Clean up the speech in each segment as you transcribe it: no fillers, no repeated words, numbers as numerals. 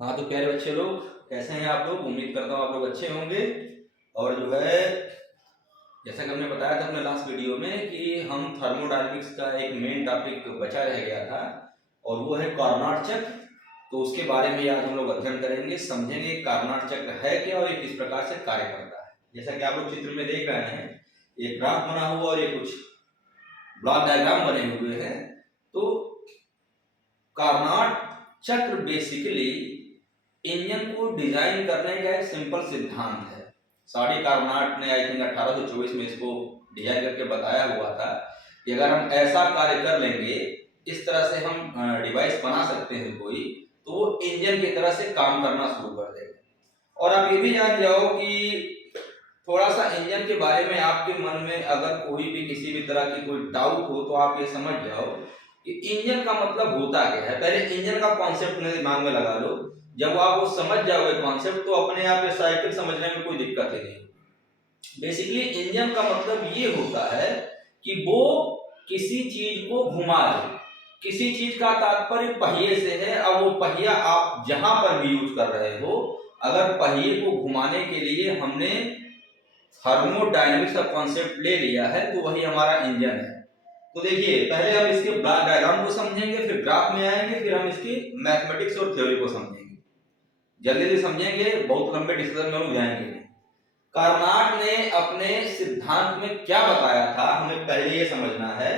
हाँ तो प्यारे बच्चे लोग, कैसे हैं आप लोग? उम्मीद करता हूँ आप लोग अच्छे होंगे। और जो है, जैसा कि हमने बताया था अपने लास्ट वीडियो में कि हम थर्मोडायनेमिक्स का एक मेन टॉपिक बचा रह गया था और वो है कार्नोट चक्र। तो उसके बारे में आज हम लोग अध्ययन करेंगे, समझेंगे कार्नोट चक्र है क्या और ये किस प्रकार से कार्य करता है। जैसा कि आप लोग चित्र में देख रहे हैं, एक ग्राफ बना हुआ और ये कुछ ब्लॉक डायग्राम बने हुए हैं। तो कार्नोट चक्र बेसिकली इंजन को डिजाइन करने का एक सिंपल सिद्धांत है। साडी कार्नोट ने आई थिंक 1824 में इसको डिजाइन करके बताया हुआ था कि अगर हम ऐसा कार्य कर लेंगे, इस तरह से हम डिवाइस बना सकते हैं कोई, तो वो इंजन की तरह से काम करना शुरू कर देगा। और आप ये भी जान जाओ कि थोड़ा सा इंजन के बारे में आपके मन में अगर कोई भी किसी भी तरह की कोई डाउट हो तो आप ये समझ जाओ कि इंजन का मतलब होता क्या है। पहले इंजन का कॉन्सेप्ट अपने दिमाग में लगा लो। जब आप वो समझ जाओगे कॉन्सेप्ट, तो अपने आप ये साइकिल समझने में कोई दिक्कत ही नहीं। बेसिकली इंजन का मतलब ये होता है कि वो किसी चीज को घुमा दे। किसी चीज का तात्पर्य पहिए से है। अब वो पहिया आप जहां पर भी यूज कर रहे हो, अगर पहिए को घुमाने के लिए हमने थर्मोडायनेमिक्स का कॉन्सेप्ट ले लिया है, तो वही हमारा इंजन है। तो देखिए, पहले हम इसके ब्लॉक डायग्राम को समझेंगे, फिर ग्राफ में आएंगे, फिर हम इसकी मैथमेटिक्स और थ्योरी को समझेंगे। जल्दी से समझेंगे, बहुत लंबे डिस्कशन में हम जाएंगे। कार्नोट ने अपने सिद्धांत में क्या बताया था, हमें पहले ये समझना है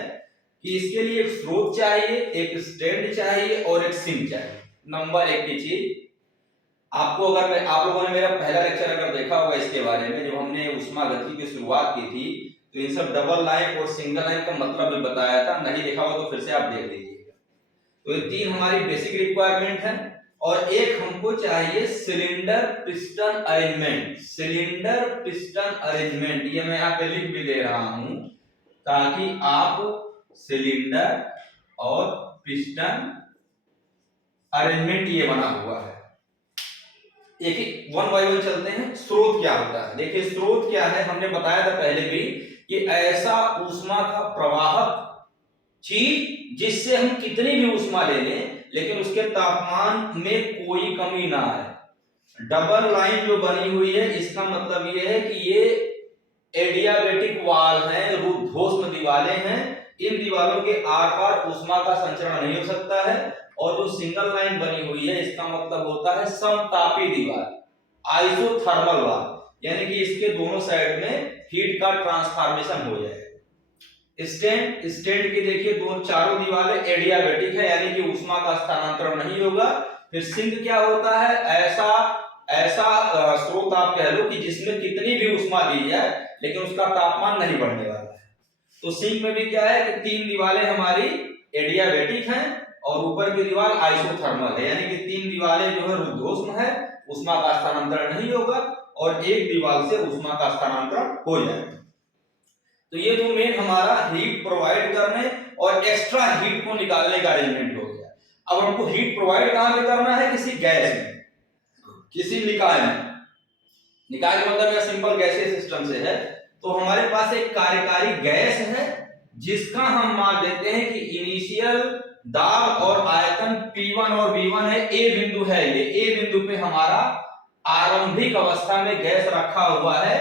कि इसके लिए एक स्रोत चाहिए, एक स्टैंड चाहिए और एक सिंक चाहिए। नंबर एक की चीज आपको, अगर आप लोगों ने मेरा पहला लेक्चर अगर देखा होगा इसके बारे में, जब हमने उष्मा गति की शुरुआत की थी, तो इन सब डबल लाइन और सिंगल लाइन का मतलब भी बताया था। नहीं देखा हो तो फिर से आप देख लीजिएगा। तो ये तीन हमारी बेसिक रिक्वायरमेंट है। और एक हमको चाहिए cylinder piston arrangement. Cylinder piston arrangement ये मैं यहाँ पे लिख भी दे रहा हूं, ताकि आप सिलेंडर और पिस्टन अरेंजमेंट ये बना हुआ है। एक एक वन बाय वन चलते हैं। स्रोत क्या होता है? देखिए, स्रोत क्या है, हमने बताया था पहले भी कि ऐसा ऊष्मा का प्रवाहक चीज जिससे हम कितनी भी ऊष्मा ले लें, लेकिन उसके तापमान में कोई कमी ना आए। डबल लाइन जो बनी हुई है, इसका मतलब ये है कि ये एडियाबेटिक वाल हैं, रुद्धोष्म दीवारें हैं। इन दीवारों के आर पार ऊष्मा का संचरण नहीं हो सकता है। और जो सिंगल लाइन बनी हुई है, इसका मतलब होता है समतापी दीवार, आइसोथर्मल वाल, यानी कि इसके दोनों साइड में हीट का ट्रांसफॉर्मेशन हो जाए। स्टैंड की देखिए, दोनों चारों दीवारें एडियाबेटिक है, यानी कि ऊष्मा का स्थानांतरण नहीं होगा। फिर सिंक क्या होता है? ऐसा ऐसा स्रोत आप कह लो कि जिसमें कितनी भी ऊष्मा दी जाए, लेकिन उसका तापमान नहीं बढ़ने वाला है। तो सिंक में भी क्या है कि तीन दीवारें हमारी एडियाबेटिक हैं और ऊपर की दीवार आइसोथर्मल है, यानी कि तीन दीवारें जो है रुद्धोष्म है, ऊष्मा का स्थानांतरण नहीं होगा, और एक दीवार से ऊष्मा का स्थानांतरण हो जाएगा। तो ये जो मेन हमारा हीट प्रोवाइड करने और एक्स्ट्रा हीट को निकालने का अरेंजमेंट हो गया। अब हमको हीट प्रोवाइड कहां पे करना है? किसी गैस में, किसी निकाय में। निकाय का मतलब यह सिंपल गैसीय सिस्टम से है। तो हमारे पास एक कार्यकारी गैस है, जिसका हम मान देते हैं कि इनिशियल दाब और आयतन P1 और V1 है। ए बिंदु है, ये ए बिंदु पे हमारा आरंभिक अवस्था में गैस रखा हुआ है,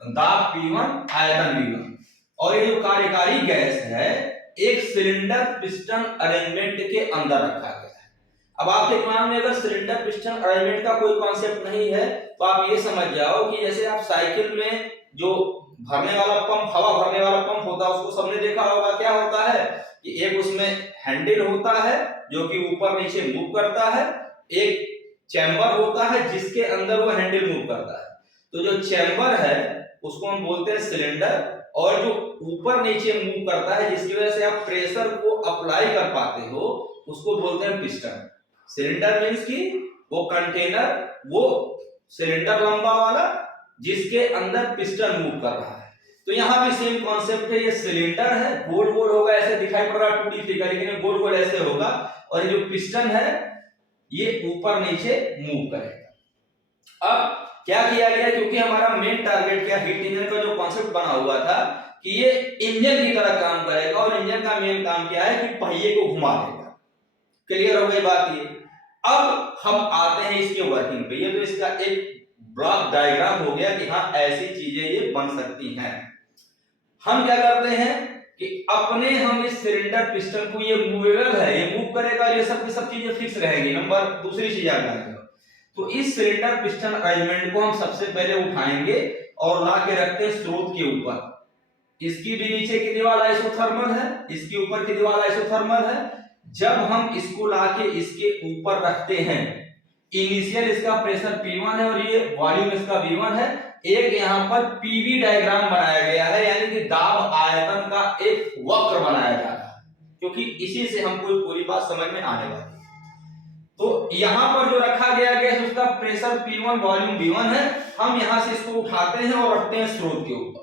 दाब P1 आयतन V1। और ये जो कार्यकारी गैस है, एक सिलेंडर पिस्टन अरेंजमेंट के अंदर रखा गया है। अब आपके दिमाग में अगर सिलेंडर पिस्टन अरेंजमेंट का कोई कॉन्सेप्ट नहीं है, तो आप ये समझ जाओ कि जैसे आप साइकिल में जो भरने वाला पंप, हवा भरने वाला पंप होता है, उसको सबने देखा होगा। क्या होता है कि एक उसमें हैंडल होता है जो कि ऊपर नीचे मूव करता है, एक चैम्बर होता है जिसके अंदर वो हैंडल मूव करता है। तो जो चैम्बर है उसको हम बोलते हैं सिलेंडर, और जो ऊपर नीचे मूव करता है, जिसकी वजह से आप प्रेशर को अप्लाई कर पाते हो, उसको बोलते हैं पिस्टन। सिलेंडर मींस कि वो कंटेनर, वो सिलेंडर लंबा वाला जिसके अंदर पिस्टन मूव कर रहा है। तो यहां भी सेम कॉन्सेप्ट है। ये सिलेंडर है, गोल गोल होगा, ऐसे दिखाई पड़ रहा है 2D फिगर, लेकिन गोल गोल ऐसे होगा। और ये जो पिस्टन है, ये ऊपर नीचे मूव करेगा। अब क्या किया गया, क्योंकि हमारा मेन टारगेट क्या, हीट इंजन का जो कॉन्सेप्ट बना हुआ था कि ये इंजन की तरह काम करेगा, और इंजन का मेन काम क्या है कि पहिए को घुमा देगा। क्लियर हो गई बात ये? अब हम आते हैं इसके वर्किंग पे। ये तो इसका एक ब्लॉक डायग्राम हो गया कि हाँ ऐसी चीजें ये बन सकती हैं। हम क्या करते हैं कि अपने हम इस सिलेंडर पिस्टन को, ये मूवेबल है, ये मूव करेगा, ये सब की सब चीजें फिक्स रहेंगी। नंबर दूसरी चीज याद रखिएगा, तो इस सिलेंडर पिस्टन अरेंजमेंट को हम सबसे पहले उठाएंगे और ला के रखते हैं स्रोत के ऊपर। इसकी भी नीचे की दीवार आइसोथर्मल है, इसके ऊपर की दीवार आइसोथर्मल है। जब हम इसको लाके इसके ऊपर रखते हैं, इनिशियल इसका प्रेशर P1 है और ये वॉल्यूम इसका V1 है। एक यहाँ पर पीवी डायग्राम बनाया गया है, यानी कि दाब आयतन का एक वक्र बनाया जा रहा है, क्योंकि इसी से हमको पूरी बात समझ में आने वाली है। तो यहाँ पर जो रखा गया गैस उसका प्रेशर P1 वॉल्यूम V1 है। हम यहाँ से इसको उठाते हैं और रखते हैं स्रोत के ऊपर।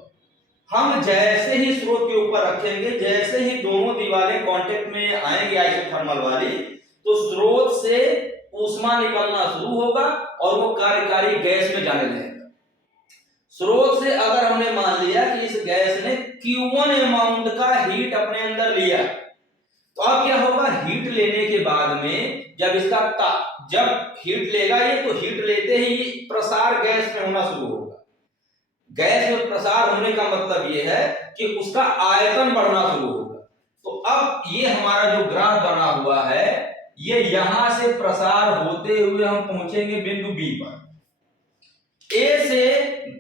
हम जैसे ही स्रोत के ऊपर रखेंगे, जैसे ही दोनों दीवारें कांटेक्ट में आएंगी आइसोथर्मल वाली, तो स्रोत से ऊष्मा निकलना शुरू होगा और वो कार्यकारी गैस में जाने लगेगा। स्रोत से अगर हमने मान लिया कि इस गैस ने Q1 अमाउंट का हीट अपने अंदर लिया, तो अब क्या होगा, हीट लेने के बाद में जब हीट लेगा ये, तो हीट लेते ही प्रसार गैस में होना शुरू होगा। गैस में प्रसार होने का मतलब ये है कि उसका आयतन बढ़ना शुरू होगा। तो अब ये हमारा जो ग्राफ बना हुआ है, ये यहां से प्रसार होते हुए हम पहुंचेंगे बिंदु बी पर। ए से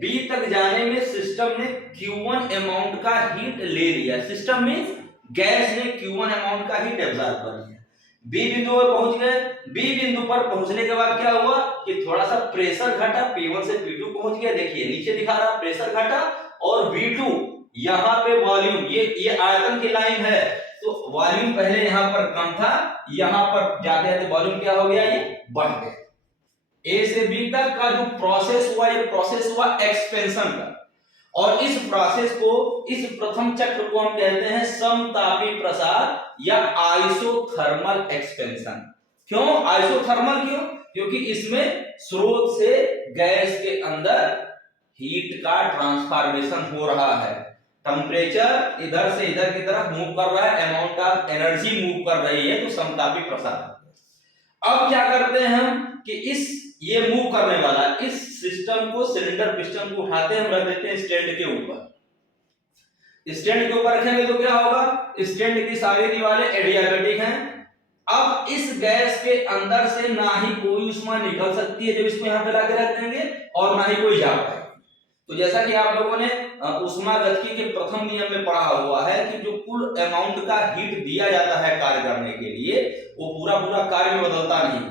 बी तक जाने में सिस्टम ने Q1 अमाउंट का हीट ले लिया। सिस्टम में गैस ने Q1 अमाउंट का हीट एब्जॉर्ब कर लिया। बी बिंदु पर पहुंच गए। बी बिंदु पर पहुंचने के बाद क्या हुआ कि थोड़ा सा प्रेशर घटा, P1 से P2 पहुंच गया। देखिए नीचे दिखा रहा प्रेशर घटा, और V2 यहाँ पे वॉल्यूम, ये आयतन की लाइन है, तो वॉल्यूम पहले यहाँ पर कम था, यहाँ पर जाते जाते वॉल्यूम क्या हो गया, ये बढ़ गया। ए से बी तक का जो प्रोसेस हुआ, ये प्रोसेस हुआ एक्सपेंशन का, और इस प्रोसेस को, इस प्रथम चक्र को हम कहते हैं समतापी प्रसार या आइसोथर्मल एक्सपेंशन। क्यों आइसोथर्मल, क्योंकि इसमें स्रोत से गैस के अंदर हीट का ट्रांसफॉर्मेशन हो रहा है। टेम्परेचर इधर से इधर की तरफ मूव कर रहा है, अमाउंट ऑफ एनर्जी मूव कर रही है, तो समतापी प्रसार। अब क्या करते हैं हम कि ये मूव करने वाला इस सिस्टम को, सिलेंडर पिस्टन को उठाते हैं, हम रख देते हैं स्टैंड के ऊपर। स्टैंड के ऊपर रखेंगे तो क्या होगा, स्टैंड की सारी दीवारें एडियाबैटिक हैं। अब इस गैस के अंदर से ना ही कोई ऊष्मा निकल सकती है जब इसको यहाँ पे लाके रख देंगे, और ना ही कोई जा पाएगा। तो जैसा कि आप लोगों ने ऊष्मागतिकी के प्रथम नियम में पढ़ा हुआ है कि जो कुल अमाउंट का हीट दिया जाता है कार्य करने के लिए, वो पूरा कार्य में बदलता नहीं,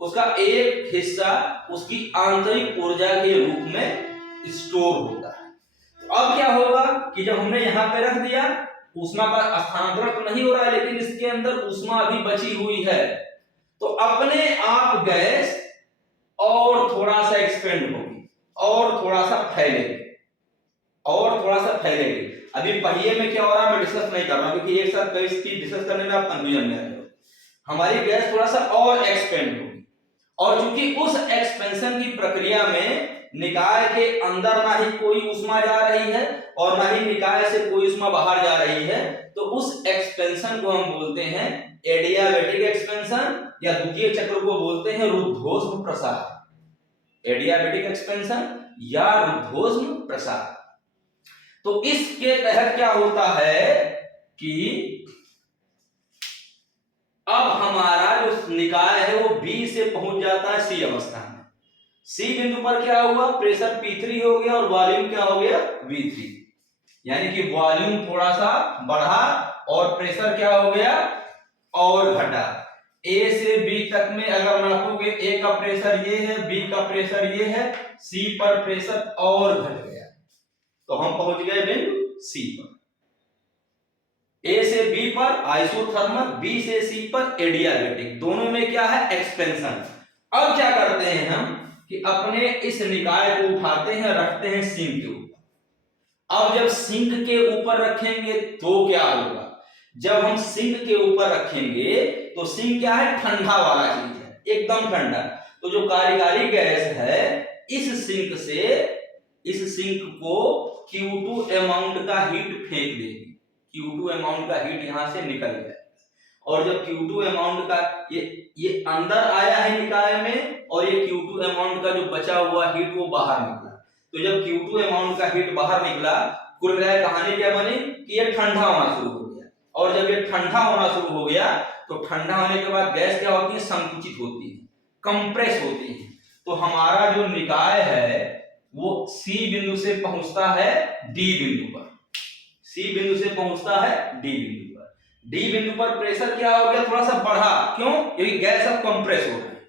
उसका एक हिस्सा उसकी आंतरिक ऊर्जा के रूप में स्टोर होता है। तो अब क्या होगा कि जब हमने यहाँ पे रख दिया, ऊष्मा का स्थानांतरण तो नहीं हो रहा है, लेकिन इसके अंदर ऊष्मा अभी बची हुई है, तो अपने आप गैस और थोड़ा सा एक्सपेंड होगी और थोड़ा सा फैलेगी और थोड़ा सा फैलेगी। अभी पहिए में क्या हो रहा है मैं डिस्कस नहीं कर रहा, क्योंकि एक साथ कई चीज डिस्कस करने में आप कंफ्यूजन में आ जाओगे। हमारी गैस थोड़ा सा और एक्सपेंड होगी, और चूंकि उस एक्सपेंशन की प्रक्रिया में निकाय के अंदर ना ही कोई ऊष्मा जा रही है और ना ही निकाय से कोई ऊष्मा बाहर जा रही है, तो उस एक्सपेंशन को हम बोलते हैं एडियाबैटिक एक्सपेंशन, या द्वितीय चक्र को बोलते हैं रुद्धोष्म प्रसार। एडियाबैटिक एक्सपेंशन या रुद्धोष्म प्रसार। तो इसके तहत क्या होता है कि अब हमारा जो निकाय है वो बी से पहुंच जाता है सी अवस्था में। सी बिंदु पर क्या हुआ, प्रेशर P3 हो गया और वॉल्यूम क्या हो गया, V3, यानी कि वॉल्यूम थोड़ा सा बढ़ा और प्रेशर क्या हो गया और घटा। ए से बी तक में अगर नापोगे, ए का प्रेशर ये है, बी का प्रेशर ये है, सी पर प्रेशर और घट गया, तो हम पहुंच गए बिंदु सी पर। ए से बी पर आइसोथर्मल, बी से सी पर एडियाबैटिक, दोनों में क्या है एक्सपेंशन। अब क्या करते हैं हम कि अपने इस निकाय को उठाते हैं, रखते हैं सिंक के ऊपर। अब जब सिंक के ऊपर रखेंगे तो क्या होगा, जब हम सिंक के ऊपर रखेंगे तो सिंक क्या है, ठंडा वाला चीज है, एकदम ठंडा। तो जो कार्यकारी गैस है इस सिंक को Q2 अमाउंट का हीट फेंक देगी, Q2 अमाउंट का हीट यहां से निकल जाए, और जब Q2 अमाउंट का ये अंदर आया है निकाय में और ये Q2 अमाउंट का जो बचा हुआ हीट वो बाहर निकला। तो जब Q2 अमाउंट का हीट बाहर निकला, कुल मिलाकर कहानी क्या बनी कि ये ठंडा होना शुरू हो गया, और जब ये ठंडा होना शुरू हो गया तो ठंडा होने के बाद गैस क्या होती है, संकुचित होती है, कंप्रेस होती है। तो हमारा जो निकाय है वो C बिंदु से पहुंचता है D बिंदु पर, C बिंदु से पहुंचता है D बिंदु पर। D बिंदु पर प्रेशर क्या हो गया, थोड़ा सा बढ़ा, क्यों, क्योंकि गैस अब कंप्रेस हो रहा है।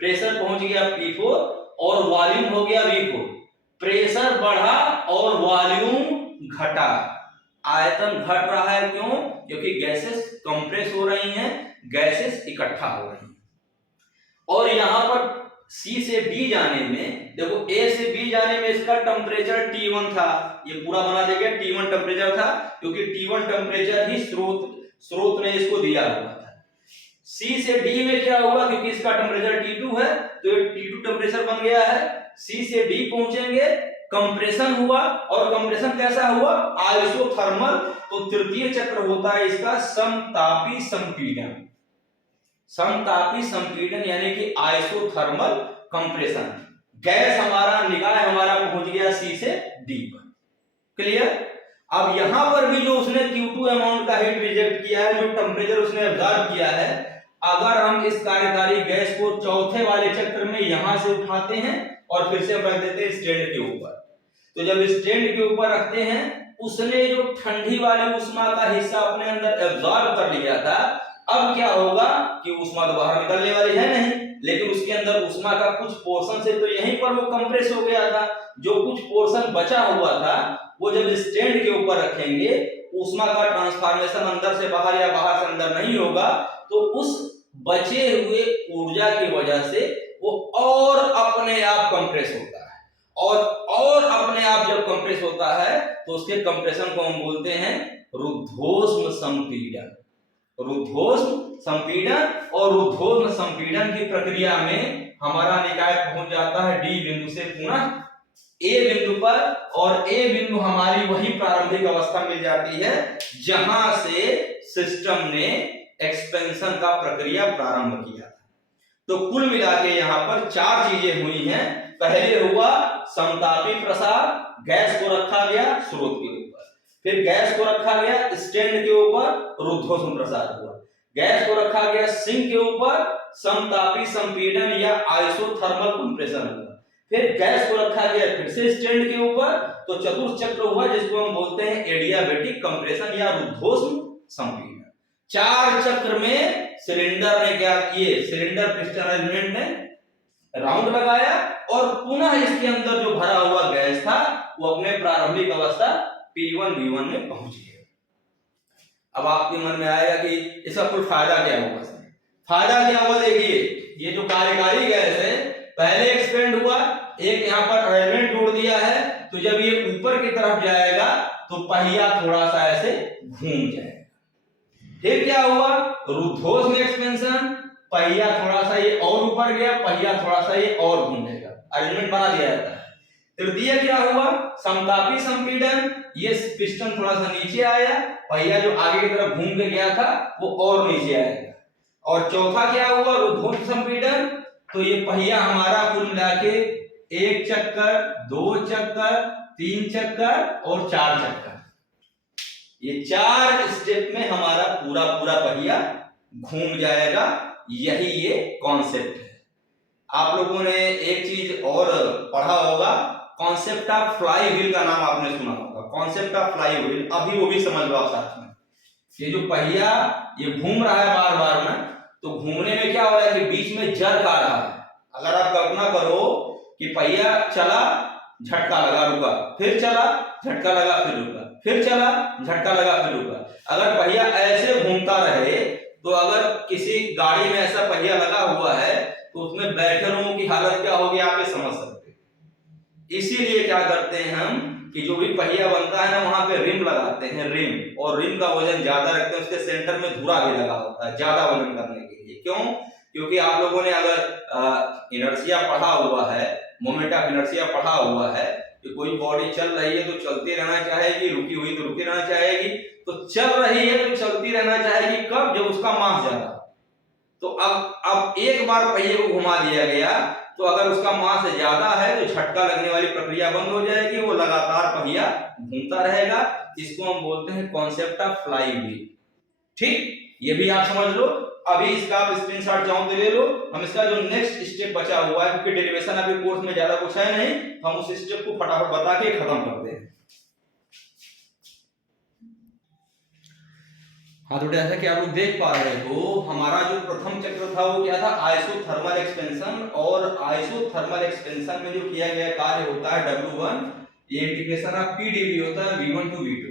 प्रेशर पहुंच गया P4 और वॉल्यूम हो गया V4। प्रेशर बढ़ा और वॉल्यूम घटा, आयतन घट रहा है, क्यों, क्योंकि गैसेस कंप्रेस हो रही हैं, गैसेस इकट्ठा हो रही हैं। और यहां पर C से D जाने में, देखो A से B जाने में इसका टेम्परेचर T1 था, ये पूरा बना देंगे, T1 टेम्परेचर था, क्योंकि T1 टेम्परेचर ही स्रोत ने इसको दिया हुआ था। C से D में क्या हुआ, क्योंकि इसका टेम्परेचर T2 है तो ये T2 टेम्परेचर बन गया है। C से D पहुंचेंगे, कंप्रेशन हुआ, और कंप्रेशन कैसा हुआ, आइसोथर्मल। तो तृतीय चक्र होता है इसका समतापी संपीड़न, समतापी संपीड़न यानी कि आइसोथर्मल कंप्रेशन। गैस हमारा निकाय हमारा पहुंच गया C से D पर, क्लियर। अब यहां पर भी जो उसने Q2 अमाउंट का हीट रिजेक्ट किया है, जो टेम्परेचर उसने ऑब्जर्व किया है, अगर हम इस कार्यकारी गैस को चौथे वाले चक्र में यहां से उठाते हैं और फिर से हम रख देते हैं स्टैंड के ऊपर, तो जब स्टैंड के ऊपर रखते हैं, उसने जो ठंडी वाली उष्मा का हिस्सा अपने अंदर एब्जॉर्ब कर लिया था, अब क्या होगा कि उष्मा तो बाहर निकलने वाली है नहीं, लेकिन उसके अंदर उष्मा का कुछ पोर्शन से तो यहीं पर वो कंप्रेस हो गया था। जो कुछ पोर्शन बचा हुआ था वो जब स्टैंड के ऊपर रखेंगे, उष्मा का ट्रांसफॉर्मेशन अंदर से बाहर या बाहर से अंदर नहीं होगा, तो उस बचे हुए ऊर्जा की वजह से वो और अपने आप कंप्रेस होता है, और अपने आप जब कंप्रेस होता है तो उसके कंप्रेशन को हम बोलते हैं रुद्धोष्म संपीड़न। रुद्धोष्म संपीड़न, और रुद्धोष्म संपीड़न की प्रक्रिया में हमारा निकाय पहुंच जाता है D बिंदु से पुनः A बिंदु पर, और A बिंदु हमारी वही प्रारंभिक अवस्था मिल जाती है जहां से सिस्टम ने एक्सपेंशन का प्रक्रिया प्रारंभ किया था। तो कुल मिला के यहाँ पर चार चीजें हुई हैं। पहले हुआ समतापी प्रसार, गैस को रखा गया स्रोत के ऊपर, फिर गैस को रखा गया स्टैंड के ऊपर, रुद्धोष्म प्रसार हुआ, गैस को रखा गया सिंक के ऊपर, समतापी संपीड़न या आइसोथर्मल कंप्रेशन हुआ, फिर गैस को रखा गया फिर से स्टैंड के ऊपर, तो चतुर्थ चक्र हुआ जिसको हम बोलते हैं एडियाबेटिक कंप्रेशन या रुद्धोष्म संपीड़न। चार चक्र में सिलेंडर ने क्या किए, सिलेंडर पिस्टन अरेंजमेंट ने राउंड लगाया और पुनः इसके अंदर जो भरा हुआ गैस था वो अपने प्रारंभिक अवस्था P1 V1 में पहुंच गया। अब आपके मन में आएगा कि इसका कुल फायदा क्या होगा। फायदा क्या हुआ, देखिए ये जो कार्यकारी गैस है पहले एक्सपेंड हुआ, एक यहाँ पर अरेंजमेंट जोड़ दिया है, तो जब ये ऊपर की तरफ जाएगा तो पहिया थोड़ा सा ऐसे घूम जाएगा। फिर क्या हुआ, रुद्धोष्म एक्सपेंशन, पहिया थोड़ा सा ये और ऊपर गया, पहिया थोड़ा सा ये और घूमेगा, अरेंजमेंट बना दिया जाता है। तृतीय क्या हुआ, समतापी संपीड़न, ये पिस्टन थोड़ा सा नीचे आया, पहिया जो आगे की तरफ घूम के गया था वो और नीचे आएगा। और चौथा क्या हुआ, रुद्धोष्म संपीड़न, तो ये पहिया हमारा कुल मिला के एक चक्कर, दो चक्कर, तीन चक्कर और चार चक्कर, ये चार स्टेप में हमारा पूरा पहिया घूम जाएगा। यही ये कॉन्सेप्ट है। आप लोगों ने एक चीज और पढ़ा होगा, कॉन्सेप्ट ऑफ फ्लाई व्हील का नाम आपने सुना होगा। कॉन्सेप्ट ऑफ फ्लाई व्हील अभी वो भी समझ लो आप साथ में। ये जो पहिया ये घूम रहा है बार बार में, तो घूमने में क्या हो रहा है कि बीच में जर्क आ रहा है। अगर आप कल्पना करो कि पहिया चला, झटका लगा, रुका, फिर चला, झटका लगा, फिर रुका, फिर चला, झटका लगा, फिर रुका। अगर पहिया ऐसे घूमता रहे तो अगर किसी गाड़ी में ऐसा पहिया लगा हुआ है तो उसमें बैठे लोगों की हालत क्या होगी आप ये समझ सकते हैं। इसीलिए क्या करते हैं हम कि जो भी पहिया बनता है ना वहां पे रिम लगाते हैं, रिम, और रिम का वजन ज्यादा रखते हैं, उसके सेंटर में धुरा भी लगा होता है ज्यादा वजन करने के लिए। क्यों, क्योंकि आप लोगों ने अगर इनर्शिया पढ़ा हुआ है, मोमेंट ऑफ इनर्शिया पढ़ा हुआ है, कि कोई बॉडी चल रही है तो चलती रहना चाहेगी, रुकी हुई तो रुकी रहना चाहेगी। तो चल रही है तो चलती रहना चाहेगी कब, जब उसका मास ज्यादा। तो अब एक बार पहिए को घुमा दिया गया तो अगर उसका मास ज्यादा है तो झटका लगने वाली प्रक्रिया बंद हो जाएगी, वो लगातार पहिया घूमता रहेगा। इसको हम बोलते हैं कॉन्सेप्ट ऑफ फ्लाई व्हील। ठीक, ये भी आप समझ लो। अभी इसका आप स्क्रीनशॉट चाहो तो ले लो। हम इसका जो नेक्स्ट स्टेप बचा हुआ है, क्योंकि डेरिवेशन अभी कोर्स में ज्यादा कुछ है नहीं, तो हम उस स्टेप को फटाफट बता के खत्म करते हैं। हाँ, तो जैसा कि आप लोग देख पा रहे हो, हमारा जो प्रथम चक्र था वो क्या था, आइसोथर्मल एक्सपेंशन। और आइसोथर्मल एक्सपेंशन में जो किया गया कार्य होता है W1, ये इंटीग्रेशन ऑफ PdV होता है V1 to V2।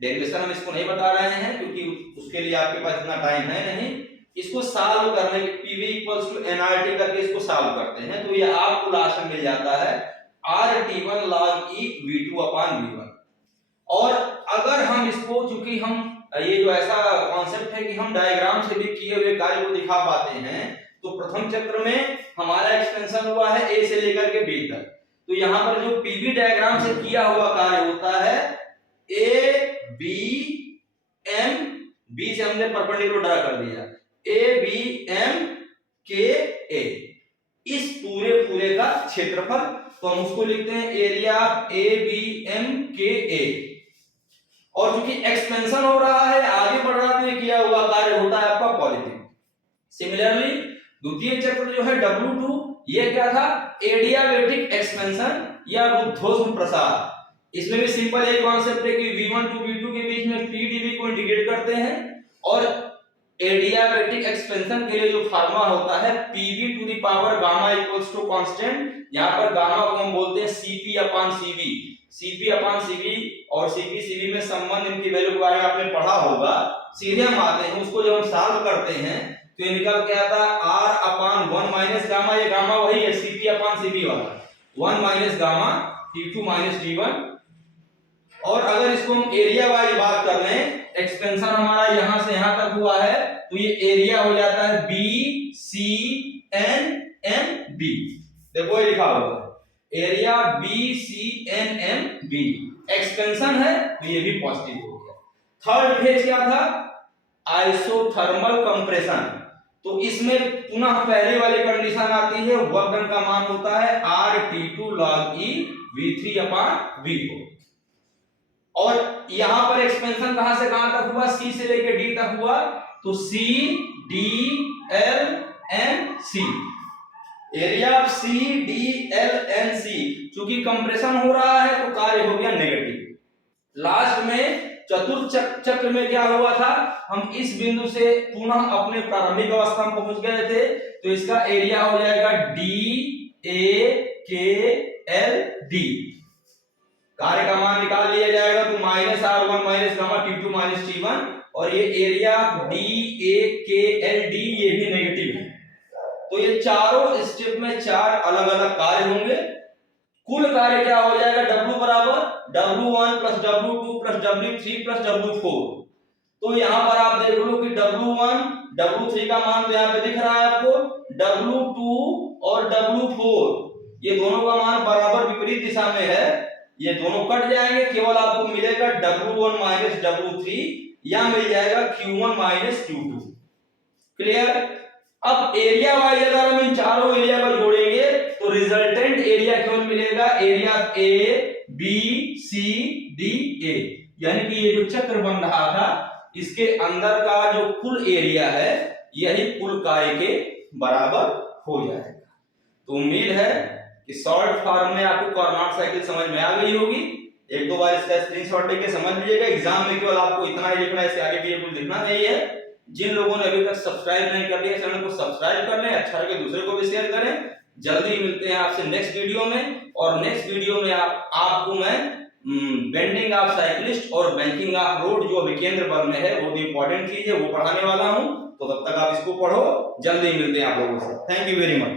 डेरिवेशन हम इसको नहीं बता रहे हैं क्योंकि उसके लिए आपके पास इतना टाइम है नहीं। इसको सॉल्व करने के PV = nRT करके इसको सॉल्व करते हैं, तो ये आपको लास्ट में मिल जाता है RT1 log E V2/V1। और अगर हम इसको, चूंकि हम ये जो ऐसा कॉन्सेप्ट है कि हम डायग्राम से भी किए हुए कार्य को दिखा पाते हैं, तो प्रथम चक्र में हमारा एक्सपेंशन हुआ है A से लेकर के B तक। तो यहाँ पर जो PV डायग्राम से किया हुआ कार्य होता है A B M, B से हमने परपेंडिकुलर ड्रा कर दिया, A B M K A, इस पूरे का क्षेत्रफल। तो हम उसको लिखते हैं area A B M K A। और क्योंकि एक्सपेंशन हो रहा है, आगे बढ़ रहा है, तो ये किया हुआ कार्य होता है आपका पॉजिटिव। सिमिलरली द्वितीय चक्र जो है W2, ये क्या था, एडियाबेटिक एक्सपेंशन या ऊर्ध्वश्म प्रसार। इसमें भी सिंपल एक कॉन्सेप्ट है कि V1 to V2 के बीच में PdV को इंटीग्रेट करते हैं। और एडियाबेटिक एक्सपेंशन के लिए जो फार्मूला होता है PV to the power gamma = constant. यहाँ पर गामा को हम बोलते हैं CP/CV। CP/CV और CP/CV में संबंध, इनकी वैल्यू के बारे में आपने पढ़ा होगा। सीधे हम आते हैं, उसको जब हम सॉल्व करते हैं तो ये निकल के आता है R/1 माइनस गामा। ये गामा वही है CP/CV वाला, 1 minus gamma T2 minus T1। और अगर इसको हम एरिया वाइज बात कर लें, एक्सपेंशन हमारा यहां से यहां तक हुआ है, तो ये एरिया हो जाता है BCNMB। देखो ये लिखा हुआ है एरिया BCNMB। एक्सपेंशन है तो ये भी पॉजिटिव हो गया। थर्ड फेज क्या था, आइसोथर्मल कंप्रेशन। तो इसमें पुनः पहले वाली कंडीशन आती है, वर्क डन का मान होता है RT2 log E V3/V4। और यहां पर एक्सपेंशन कहां से कहां तक हुआ, C से लेकर D तक हुआ, तो C D L N C, area C D L N C। चूंकि कंप्रेशन हो रहा है तो कार्य हो गया नेगेटिव। लास्ट में चतुर्थ चक्र में क्या हुआ था, हम इस बिंदु से पुनः अपने प्रारंभिक अवस्था में पहुंच गए थे, तो इसका एरिया हो जाएगा DAKLD। कार्य का मान निकाल लिया जाएगा तो -R1 minus gamma T2 minus T1। और ये एरिया DAKLD ये भी नेगेटिव है। तो ये चारों स्टेप में 4 अलग अलग कार्य होंगे। कुल कार्य क्या हो जाएगा, W बराबर W1 + W2 + W3 + W4। तो यहां पर आप देख लो कि W1 W3 का मान तो यहां पे दिख रहा है आपको, W2 और W4 ये दोनों का मान बराबर विपरीत दिशा में है, ये दोनों कट जाएंगे, केवल आपको मिलेगा W1 माइनस W3 या मिल जाएगा Q1 माइनस Q2। क्लियर। अब एरिया वाइज अगर हम इन चारों एरिया को जोड़ेंगे तो रिजल्टेंट एरिया केवल मिलेगा area A B C D A। यानी कि ये जो चक्र बन रहा था इसके अंदर का जो कुल एरिया है यही कुल कार्य के बराबर हो जाएगा। तो उम्मीद है कि शॉर्ट फॉर्म में आपको कार्नोट साइकिल समझ में आ गई होगी। एक दो बार इसका स्क्रीनशॉट लेके समझ लीजिएगा। एग्जाम में केवल आपको इतना ही लिखना है, इसके आगे भी ये कुछ लिखना नहीं है। जिन लोगों ने अभी तक सब्सक्राइब नहीं कर लिया चैनल को सब्सक्राइब कर लें, अच्छा लगे दूसरे को भी शेयर करें। जल्दी मिलते हैं आपसे नेक्स्ट वीडियो में। और नेक्स्ट वीडियो में आपको मैं बेंडिंग ऑफ साइक्लिस्ट और बैंकिंग ऑफ रोड जो अभी केंद्र बल में है, बहुत इंपॉर्टेंट चीज है, वो पढ़ाने वाला हूं। तो तब तक आप इसको पढ़ो। जल्दी मिलते हैं आप लोगों से। Thank you very much.